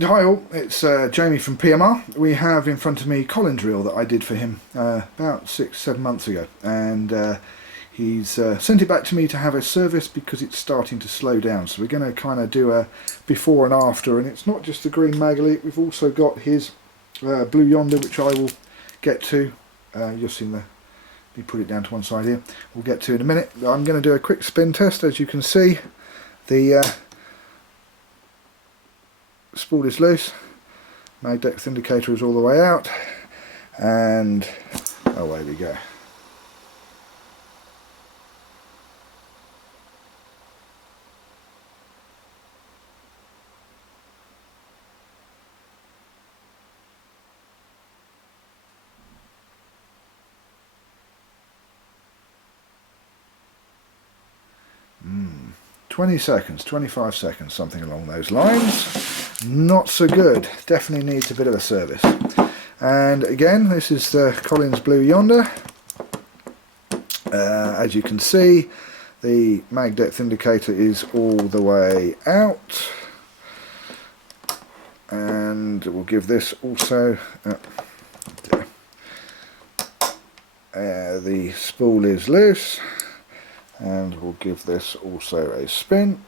Hi all, it's Jamie from PMR. We have in front of me Colin's reel that I did for him about 6-7 months ago, and he's sent it back to me to have a service because it's starting to slow down. So we're going to kind of do a before and after, and it's not just the green magly, we've also got his blue yonder, which I will get to. You'll see let me put it down to one side here, we'll get to in a minute. I'm going to do a quick spin test. As you can see, the spool is loose, mag depth indicator is all the way out, and away we go. Mm. 20 seconds, 25 seconds, something along those lines. Not so good, definitely needs a bit of a service. And again, this is the Collins Blue yonder. As you can see, the mag depth indicator is all the way out, and we'll give this also the spool is loose, and we'll give this also a spin.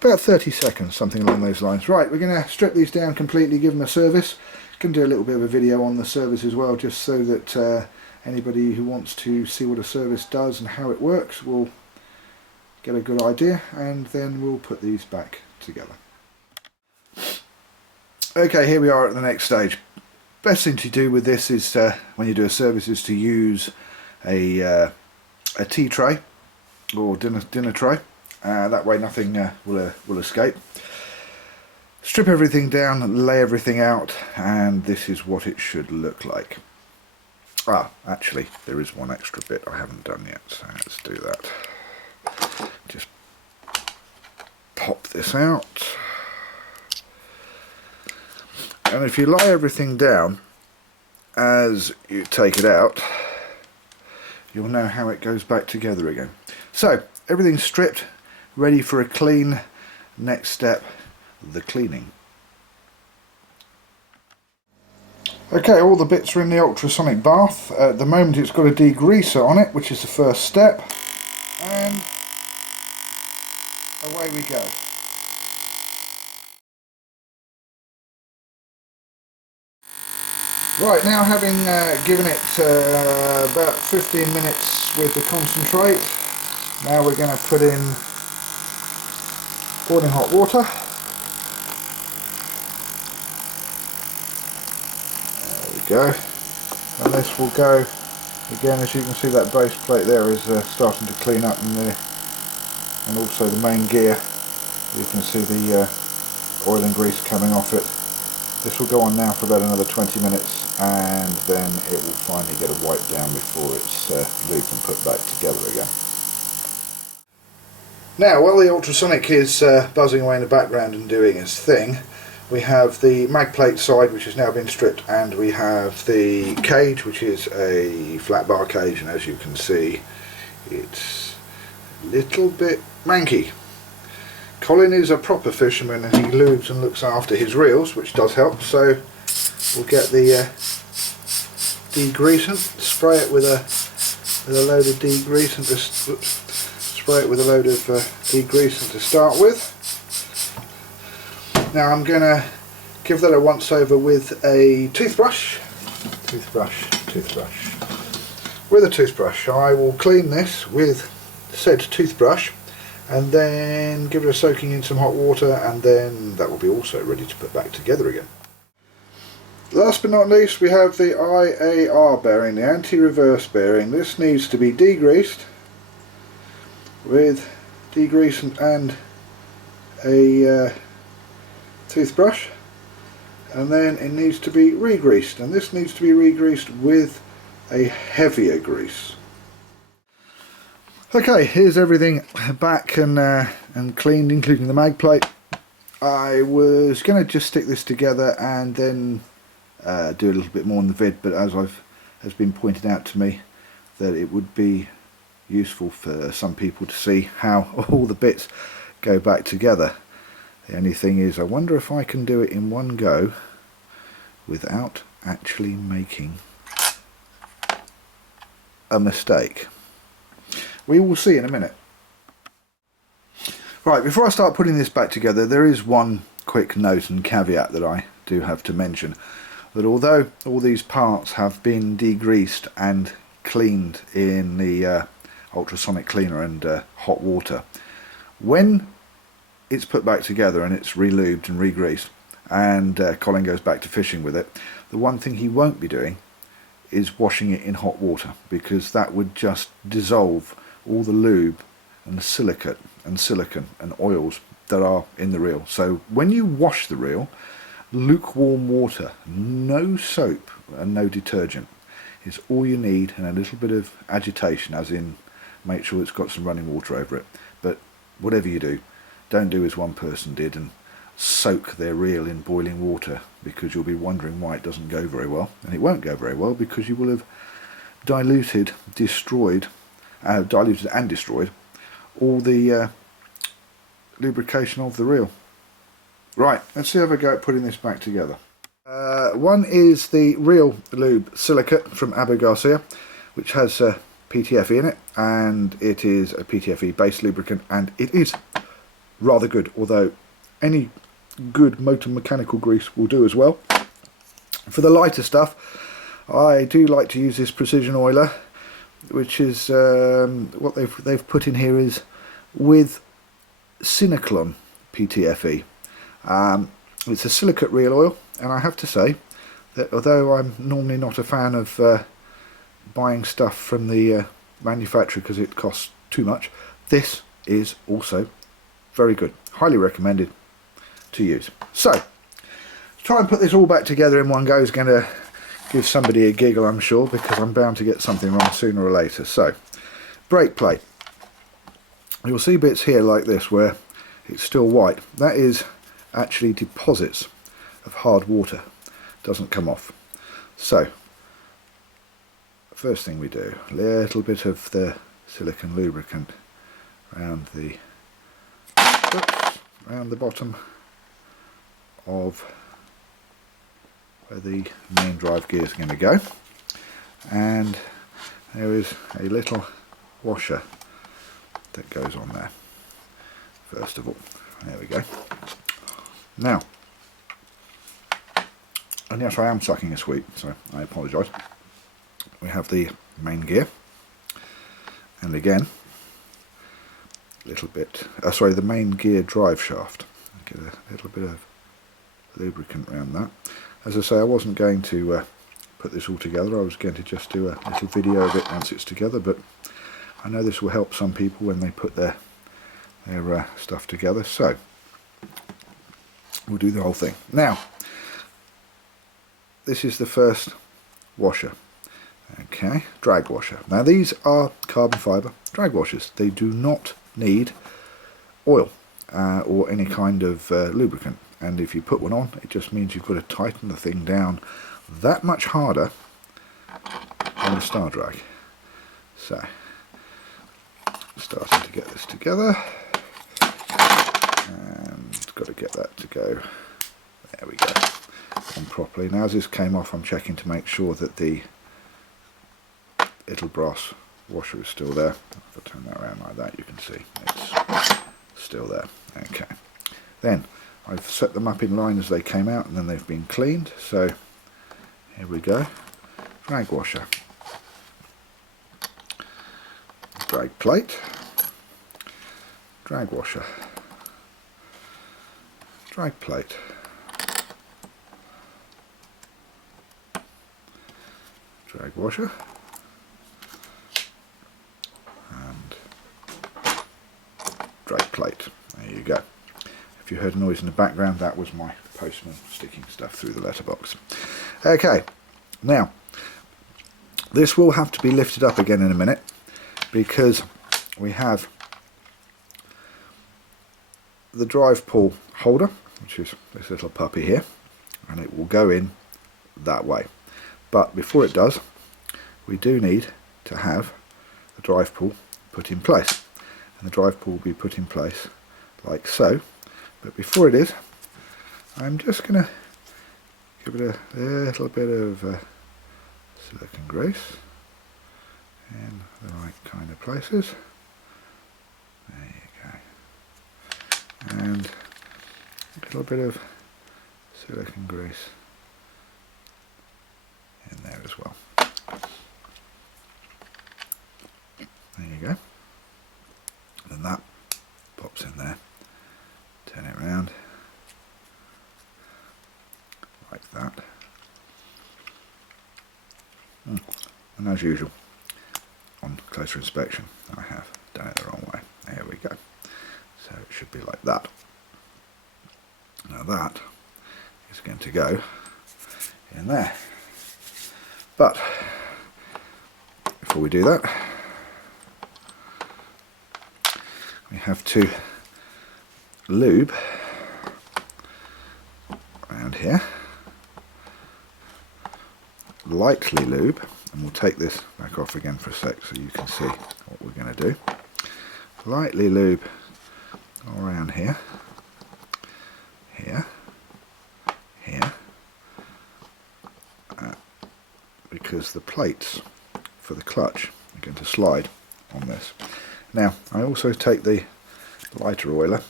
About 30 seconds, something along those lines. Right, we're going to strip these down completely, give them a service. Can do a little bit of a video on the service as well, just so that anybody who wants to see what a service does and how it works will get a good idea, and then we'll put these back together. Okay, here we are at the next stage. Best thing to do with this is when you do a service is to use a tea tray or dinner tray. That way nothing will escape. Strip everything down, lay everything out, and this is what it should look like. Actually there is one extra bit I haven't done yet, so let's do that. Just pop this out, and if you lay everything down as you take it out, you'll know how it goes back together again. So everything's stripped, ready for a clean. Next step, the cleaning. Okay, all the bits are in the ultrasonic bath. At the moment it's got a degreaser on it, which is the first step, and away we go. Right, now having given it about 15 minutes with the concentrate, now we're going to put in boiling hot water. There we go. And this will go, again, as you can see, that base plate there is starting to clean up, and also the main gear. You can see the oil and grease coming off it. This will go on now for about another 20 minutes, and then it will finally get a wipe down before it's looped and put back together again. Now, while the ultrasonic is buzzing away in the background and doing its thing, we have the mag plate side, which has now been stripped, and we have the cage, which is a flat bar cage, and as you can see, it's a little bit manky. Colin is a proper fisherman, and he lubes and looks after his reels, which does help. So we'll get the degreasant, spray it with a load of degreasant, spray it with a load of degreasant to start with. Now I'm going to give that a once over with a toothbrush. With a toothbrush, I will clean this with said toothbrush, and then give it a soaking in some hot water, and then that will be also ready to put back together again. Last but not least, we have the IAR bearing, the anti-reverse bearing. This needs to be degreased with degreasant and a toothbrush, and then it needs to be re-greased, and this needs to be re-greased with a heavier grease. Okay, here's everything back and cleaned, including the mag plate. I was going to just stick this together and then do a little bit more in the vid, but has been pointed out to me that it would be useful for some people to see how all the bits go back together. The only thing is, I wonder if I can do it in one go without actually making a mistake. We will see in a minute. Right, before I start putting this back together, there is one quick note and caveat that I do have to mention. That although all these parts have been degreased and cleaned in the ultrasonic cleaner and hot water, when it's put back together and it's re-lubed and re-greased and Colin goes back to fishing with it, the one thing he won't be doing is washing it in hot water, because that would just dissolve all the lube and the silicate and silicon and oils that are in the reel. So when you wash the reel, lukewarm water, no soap and no detergent is all you need, and a little bit of agitation, as in make sure it's got some running water over it. But whatever you do, don't do as one person did and soak their reel in boiling water, because you'll be wondering why it doesn't go very well. And it won't go very well because you will have diluted and destroyed all the lubrication of the reel. Right, let's see how I go at putting this back together. One is the Real Lube Silicate from Abu Garcia, which has PTFE in it, and it is a PTFE based lubricant, and it is rather good, although any good motor mechanical grease will do as well. For the lighter stuff, I do like to use this precision oiler, which is what they've put in here is with Cineclon PTFE. It's a silicate reel oil, and I have to say that although I'm normally not a fan of buying stuff from the manufacturer because it costs too much, this is also very good. Highly recommended to use. So, to try and put this all back together in one go is going to give somebody a giggle, I'm sure, because I'm bound to get something wrong sooner or later. So, brake plate. You'll see bits here like this where it's still white. That is actually deposits of hard water. Doesn't come off. So, first thing we do, a little bit of the silicone lubricant around the bottom of where the main drive gear is going to go, and there is a little washer that goes on there. First of all, there we go. Now, and yes, I am sucking a sweet, so I apologise. We have the main gear, and again, little bit, the main gear drive shaft. Get a little bit of lubricant around that. As I say, I wasn't going to put this all together. I was going to just do a little video of it once it's together, but I know this will help some people when they put their stuff together. So we'll do the whole thing. Now, this is the first washer. Okay, drag washer. Now these are carbon fibre drag washers. They do not need oil or any kind of lubricant, and if you put one on, it just means you've got to tighten the thing down that much harder on the star drag. So, starting to get this together, and got to get that to go, there we go, on properly. Now as this came off, I'm checking to make sure that the little brass washer is still there. If I turn that around like that, you can see it's still there. Okay, then I've set them up in line as they came out, and then they've been cleaned. So here we go. Drag washer, drag plate, drag washer, drag plate, drag washer, and drag plate. There you go. If you heard a noise in the background, that was my postman sticking stuff through the letterbox. Okay, now this will have to be lifted up again in a minute, because we have the drive pull holder, which is this little puppy here, and it will go in that way. But before it does, we do need to have the drive pull put in place, and the drive pull will be put in place like so. But before it is, I'm just going to give it a little bit of silicone grease in the right kind of places. There you go. And a little bit of silicone grease in there as well. There you go. And that pops in there. Turn it around like that. And as usual, on closer inspection, I have done it the wrong way. There we go. So it should be like that. Now that is going to go in there. But before we do that, we have to lube around here, lightly lube, and we'll take this back off again for a sec so you can see what we're going to do. Lightly lube all around here, here, here, because the plates for the clutch are going to slide on this. Now I also take the lighter oiler,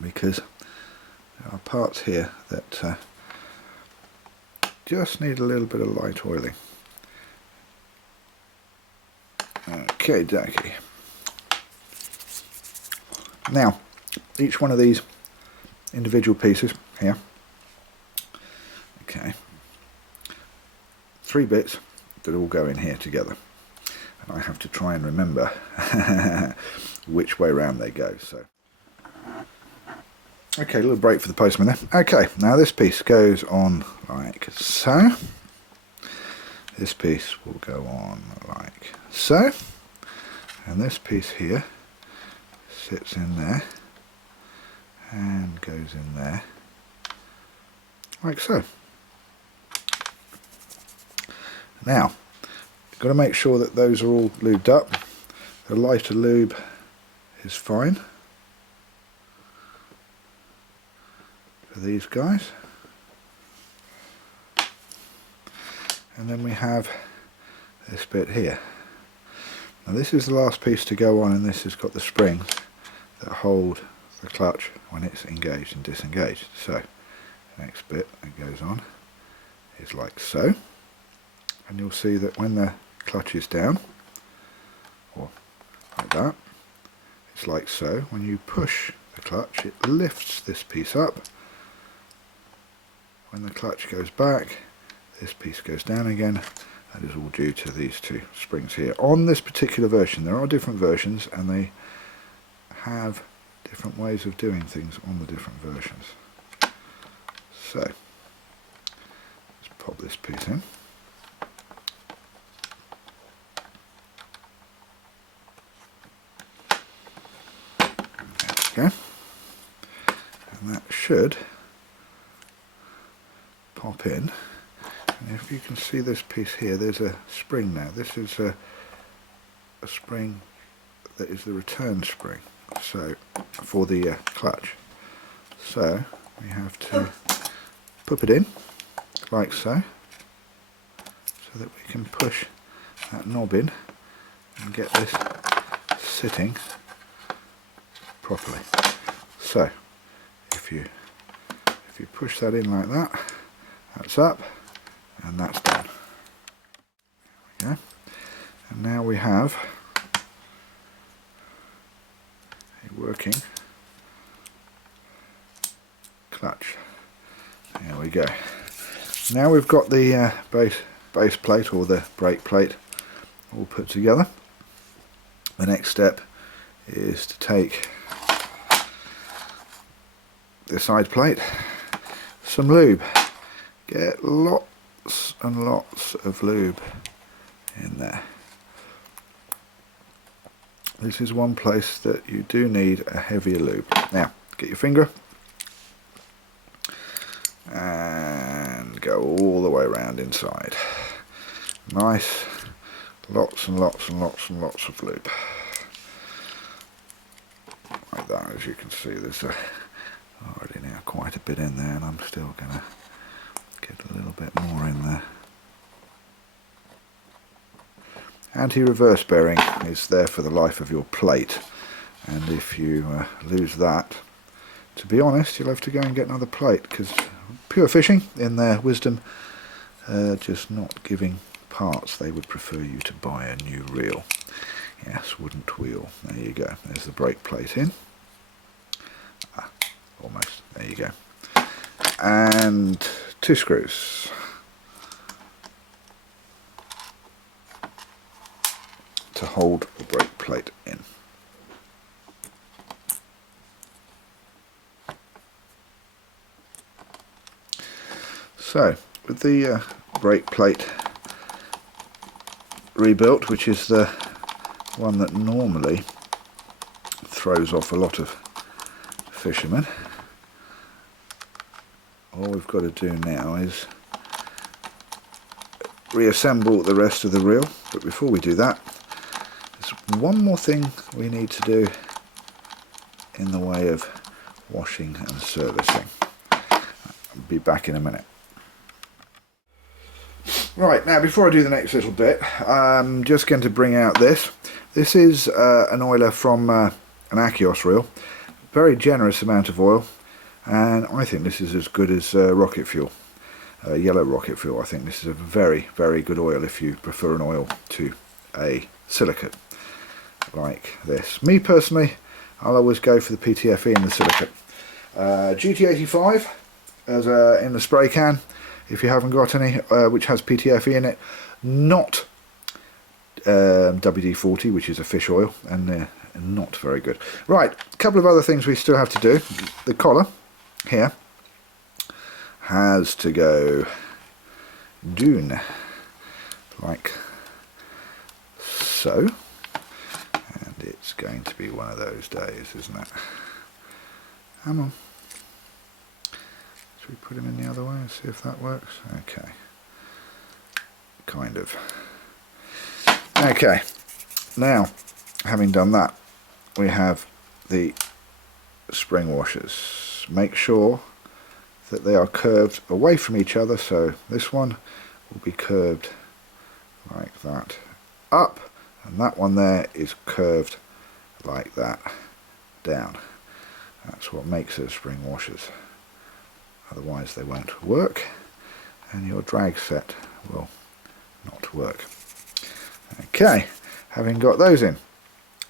because there are parts here that just need a little bit of light oiling. Okay, dokie. Now, each one of these individual pieces here, okay, 3 bits that all go in here together, and I have to try and remember which way round they go. So, okay, a little break for the postman there. Okay, now this piece goes on like so. This piece will go on like so, and this piece here sits in there and goes in there like so. Now, you've got to make sure that those are all lubed up. The lighter lube is fine for these guys. And then we have this bit here. Now this is the last piece to go on, and this has got the springs that hold the clutch when it's engaged and disengaged. So the next bit that goes on is like so, and you'll see that when the clutch is down, or like that, it's like so. When you push the clutch, it lifts this piece up. When the clutch goes back, this piece goes down again. That is all due to these two springs here. On this particular version, there are different versions, and they have different ways of doing things on the different versions. So let's pop this piece in. There we go. And that should pop in. And if you can see this piece here, there's a spring now. This is a spring that is the return spring, so for the clutch. So we have to pop it in like so, so that we can push that knob in and get this sitting properly. So if you push that in like that, that's up and that's done. There we go. And now we have a working clutch. There we go. Now we've got the base base plate or the brake plate all put together. The next step is to take the side plate, some lube, get lots and lots of lube in there. This is one place that you do need a heavier lube. Now get your finger and go all the way around inside. Nice, lots and lots and lots and lots of lube. Like that. As you can see, there's already now quite a bit in there, and I'm still going to get a little bit more in there. Anti-reverse bearing is there for the life of your plate, and if you lose that, to be honest, you'll have to go and get another plate, because Pure Fishing, in their wisdom, just not giving parts. They would prefer you to buy a new reel. Yes, wouldn't wheel. There you go. There's the brake plate in. Almost. There you go. And 2 screws. To hold the brake plate in. So, with the brake plate rebuilt, which is the one that normally throws off a lot of fishermen, all we've got to do now is reassemble the rest of the reel. But before we do that, there's one more thing we need to do in the way of washing and servicing. I'll be back in a minute. Right, now before I do the next little bit, I'm just going to bring out this. This is an oiler from an Achios reel. Very generous amount of oil, and I think this is as good as rocket fuel, yellow rocket fuel. I think this is a very, very good oil if you prefer an oil to a silicate like this. Me personally, I'll always go for the PTFE and the silicate. GT85 as in the spray can, if you haven't got any, which has PTFE in it, not WD-40, which is a fish oil, and not very good. Right, a couple of other things we still have to do. The collar here has to go down like so, and it's going to be one of those days, isn't it? Come on. Should we put him in the other way and see if that works? Okay. Kind of. Okay. Now, having done that, we have the spring washers. Make sure that they are curved away from each other, so this one will be curved like that up, and that one there is curved like that down. That's what makes those spring washers. Otherwise they won't work, and your drag set will not work. Okay, having got those in,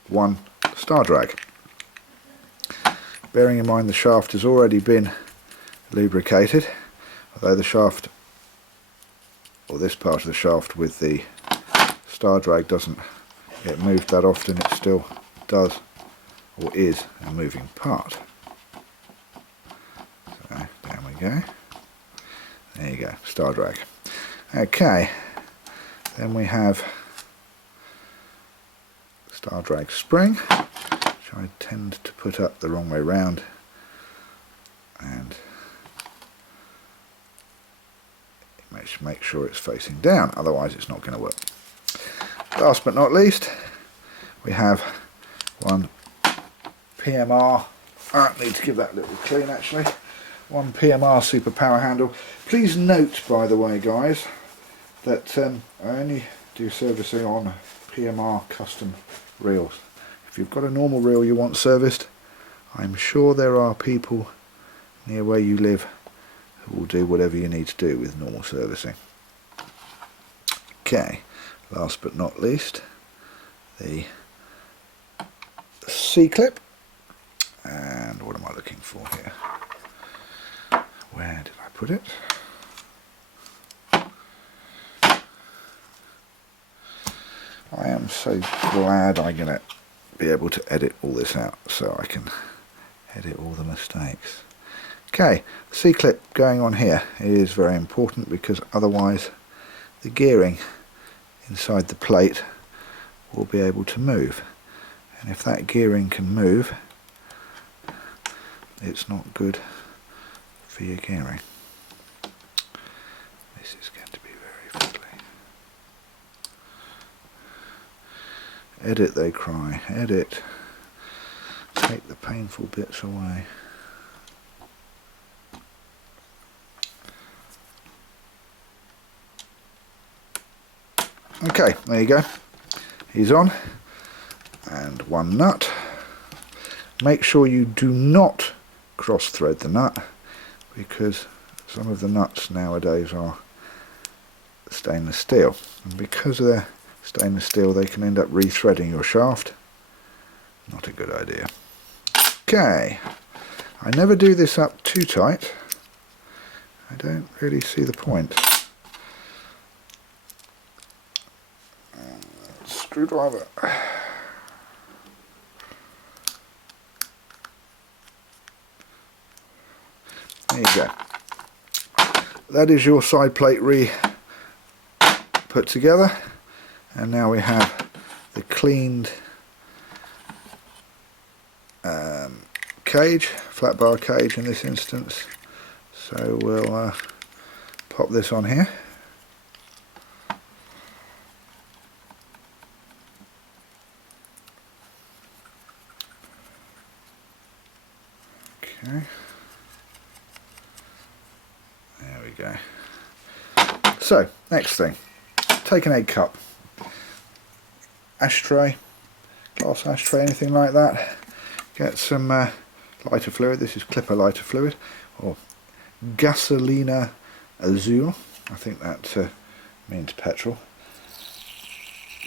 one star drag. Bearing in mind the shaft has already been lubricated, although the shaft, or this part of the shaft with the star drag, doesn't get moved that often. It still does, or is, a moving part. So down we go. There you go, star drag. Okay, then we have star drag spring, which I tend to put up the wrong way round, and make sure it's facing down, otherwise it's not going to work. Last but not least, we have one PMR. I need to give that a little clean actually. One PMR super power handle. Please note, by the way, guys, that I only do servicing on PMR custom reels. If you've got a normal reel you want serviced, I'm sure there are people near where you live who will do whatever you need to do with normal servicing. Okay, last but not least, the C-clip. And what am I looking for here? Where did I put it? I am so glad I'm going to be able to edit all this out so I can edit all the mistakes. Okay, the C-clip going on here is very important because otherwise the gearing inside the plate will be able to move, and if that gearing can move, it's not good for your gearing. This is going to be very fiddly. Edit, they cry. Edit. Take the painful bits away. Okay, there you go. He's on. And one nut. Make sure you do not cross thread the nut, because some of the nuts nowadays are stainless steel, and because of their stainless steel they can end up re-threading your shaft. Not a good idea. Okay, I never do this up too tight. I don't really see the point. Screwdriver. There you go. That is your side plate put together, and now we have the cleaned cage, flat bar cage in this instance. So we'll pop this on here. Okay. There we go. So, next thing. Take an egg cup. Ashtray, glass ashtray, anything like that. Get some lighter fluid. This is Clipper lighter fluid, or Gasolina Azul. I think that means petrol.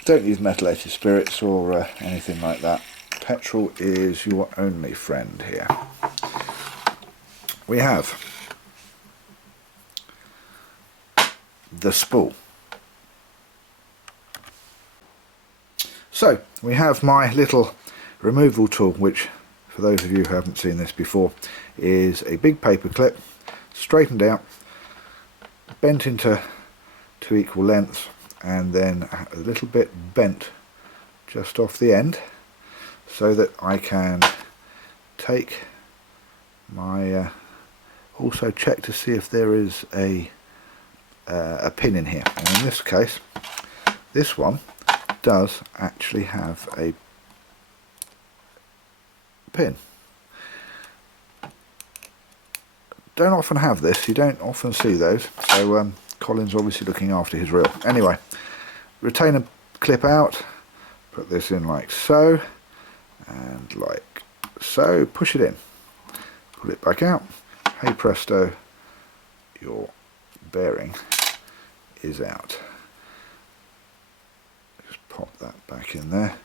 Don't use methylated spirits or anything like that. Petrol is your only friend here. We have the spool. So we have my little removal tool, which for those of you who haven't seen this before is a big paper clip, straightened out, bent into 2 equal lengths, and then a little bit bent just off the end, so that I can take my also check to see if there is a pin in here, and in this case this one does actually have a pin. Don't often have this, you don't often see those, so Colin's obviously looking after his reel. Anyway, retainer clip out, put this in like so, and like so, push it in, pull it back out, hey presto, your bearing is out. Just pop that back in there.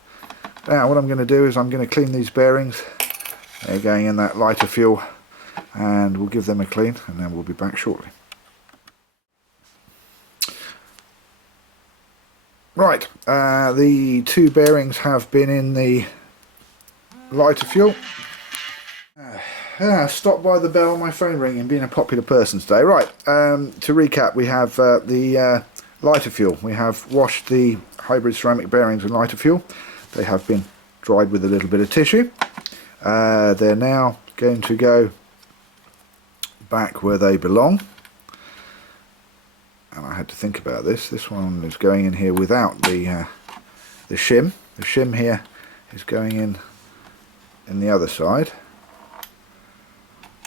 Now what I'm going to do is I'm going to clean these bearings. They're going in that lighter fuel, and we'll give them a clean, and then we'll be back shortly. Right, the 2 bearings have been in the lighter fuel. Stopped by the bell on my phone ringing, being a popular person today. Right, to recap, we have the lighter fuel. We have washed the hybrid ceramic bearings in lighter fuel. They have been dried with a little bit of tissue. They're now going to go back where they belong. And I had to think about this. This one is going in here without the shim. The shim here is going in the other side.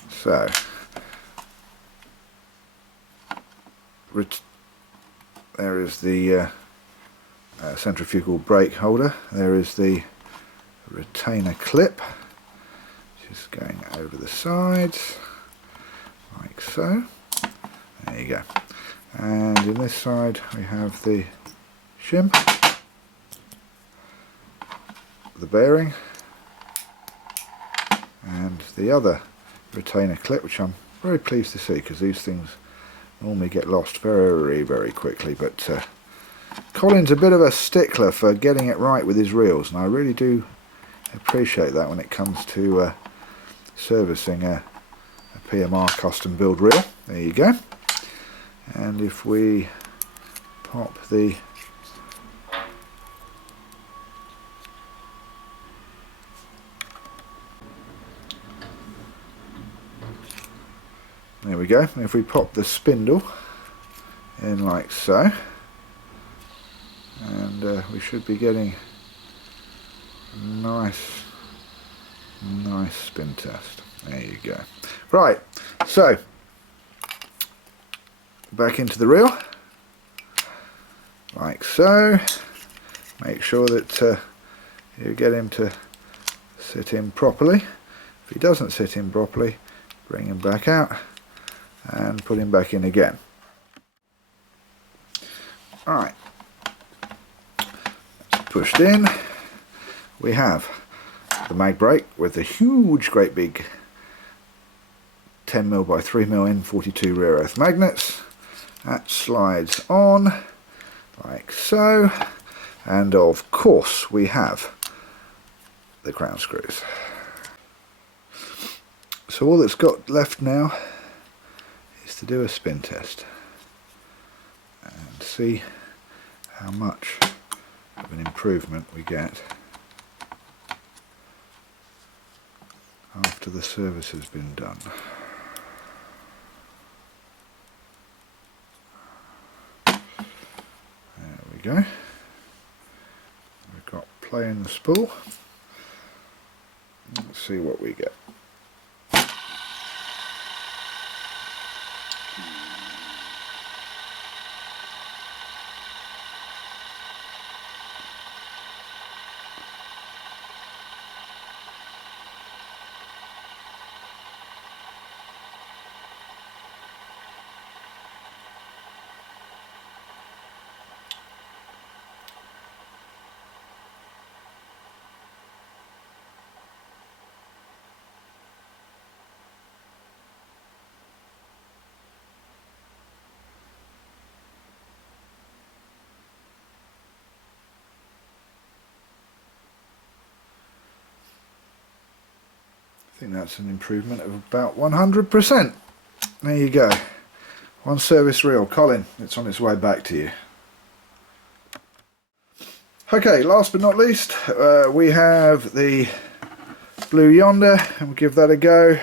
So there is the centrifugal brake holder. There is the retainer clip, just going over the sides like so. There you go. And in this side we have the shim, the bearing, and the other retainer clip, which I'm very pleased to see, because these things normally get lost very, very quickly, but Colin's a bit of a stickler for getting it right with his reels, and I really do appreciate that when it comes to servicing a PMR custom build reel. There you go. And if we pop the there we go. If we pop the spindle in like so, and we should be getting a nice spin test. There you go. Right, so back into the reel like so. Make sure that you get him to sit in properly. If he doesn't sit in properly, bring him back out and put him back in again. Alright, pushed in. We have the mag brake with the huge, great big 10mm by 3mm N42 rear earth magnets. That slides on like so, and of course we have the crown screws. So all that's got left now is to do a spin test and see how much of an improvement we get after the service has been done. There we go. We've got play in the spool. Let's see what we get. I think that's an improvement of about 100%. There you go. One service reel. Colin, it's on its way back to you. Okay, last but not least, we have the Blue Yonder, and we'll give that a go.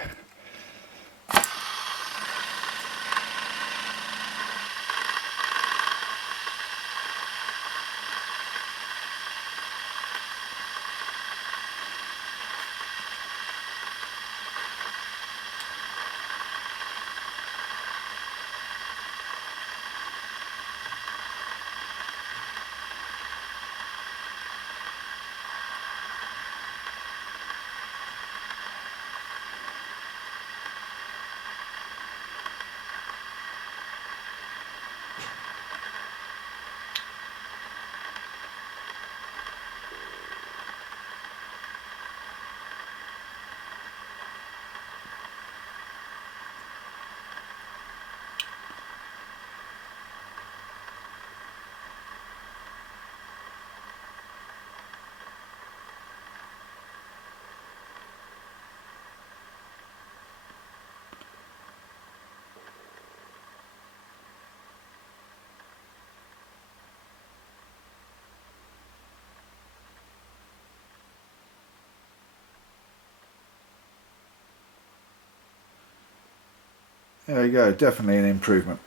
There you go, definitely an improvement.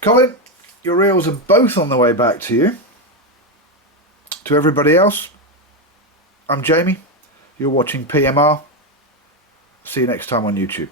Colin, your reels are both on the way back to you. To everybody else, I'm Jamie. You're watching PMR. See you next time on YouTube.